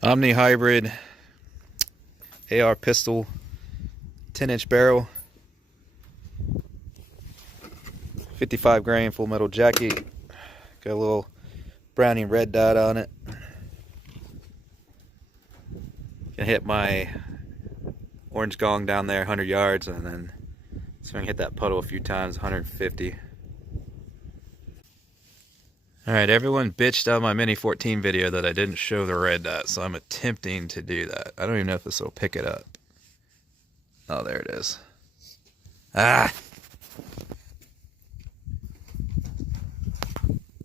Omni Hybrid AR pistol, 10-inch barrel, 55 grain full metal jacket. Got a little Browning red dot on it. Gonna hit my orange gong down there 100 yards, and then swing hit that puddle a few times, 150. Alright, everyone bitched on my Mini 14 video that I didn't show the red dot, so I'm attempting to do that. I don't even know if this will pick it up. Oh, there it is. Ah!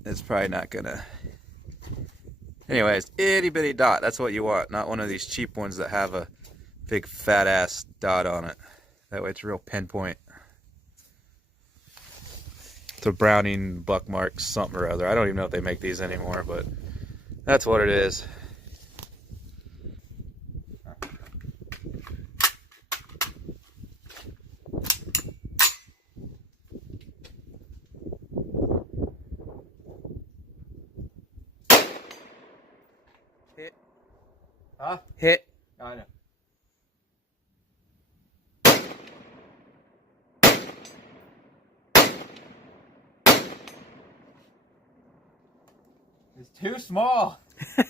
It's probably not gonna... Anyways, itty bitty dot, that's what you want, not one of these cheap ones that have a big fat ass dot on it. That way it's real pinpoint. It's a Browning Buckmark something or other. I don't even know if they make these anymore, but that's what it is. Hit. Huh? Hit. I know. It's too small. I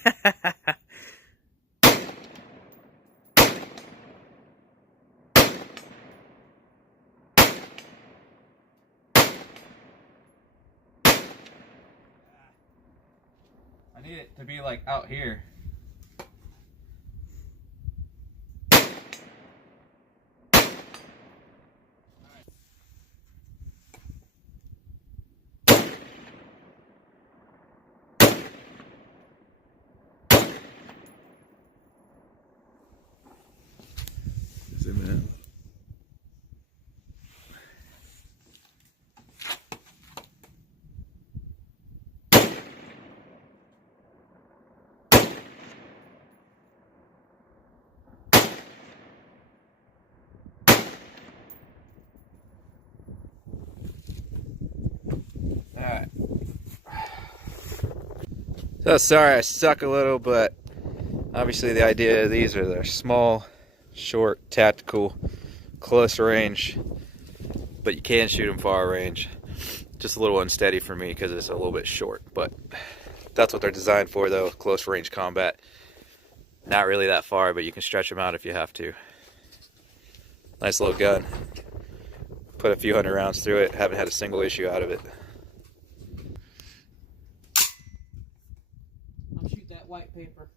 need it to be like out here. Zoom in. Alright. So sorry I suck a little, but obviously the idea of these are they're small, short, tactical, close range, but you can shoot them far range. Just a little unsteady for me because it's a little bit short, but that's what they're designed for though, close range combat. Not really that far, but you can stretch them out if you have to. Nice little gun. Put a few hundred rounds through it, haven't had a single issue out of it. I'll shoot that white paper.